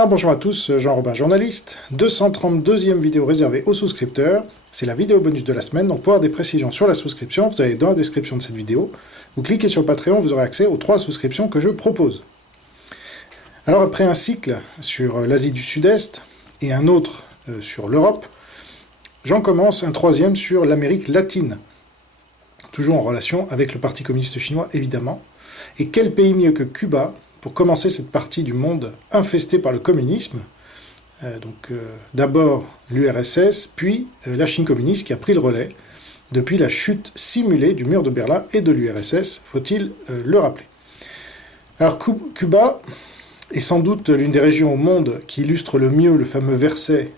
Alors bonjour à tous, Jean-Robin, journaliste. 232e vidéo réservée aux souscripteurs. C'est la vidéo bonus de la semaine, donc pour avoir des précisions sur la souscription, vous allez dans la description de cette vidéo. Vous cliquez sur Patreon, vous aurez accès aux 3 souscriptions que je propose. Alors après un cycle sur l'Asie du Sud-Est et un autre sur l'Europe, j'en commence un 3e sur l'Amérique latine. Toujours en relation avec le Parti communiste chinois, évidemment. Et quel pays mieux que Cuba pour commencer cette partie du monde infestée par le communisme. D'abord l'URSS, puis la Chine communiste qui a pris le relais depuis la chute simulée du mur de Berlin et de l'URSS, faut-il le rappeler. Alors Cuba est sans doute l'une des régions au monde qui illustre le mieux le fameux verset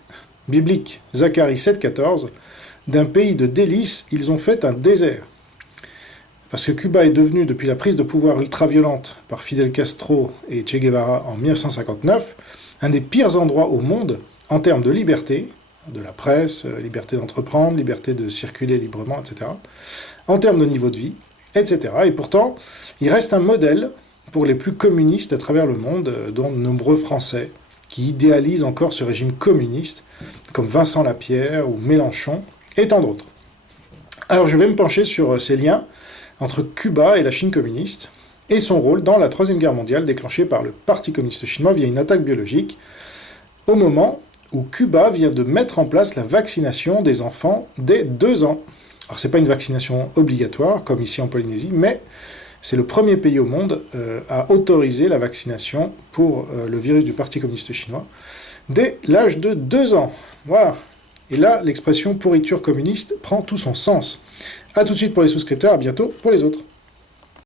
biblique Zacharie 7,14 « D'un pays de délices, ils ont fait un désert ». Parce que Cuba est devenu, depuis la prise de pouvoir ultra-violente par Fidel Castro et Che Guevara en 1959, un des pires endroits au monde en termes de liberté, de la presse, liberté d'entreprendre, liberté de circuler librement, etc., en termes de niveau de vie, etc. Et pourtant, il reste un modèle pour les plus communistes à travers le monde, dont de nombreux Français, qui idéalisent encore ce régime communiste, comme Vincent Lapierre ou Mélenchon, et tant d'autres. Alors je vais me pencher sur ces liens entre Cuba et la Chine communiste, et son rôle dans la Troisième Guerre mondiale déclenchée par le Parti communiste chinois via une attaque biologique, au moment où Cuba vient de mettre en place la vaccination des enfants dès 2 ans. Alors c'est pas une vaccination obligatoire, comme ici en Polynésie, mais c'est le premier pays au monde à autoriser la vaccination pour le virus du Parti communiste chinois dès l'âge de 2 ans. Voilà. Et là, l'expression pourriture communiste prend tout son sens. A tout de suite pour les souscripteurs, à bientôt pour les autres.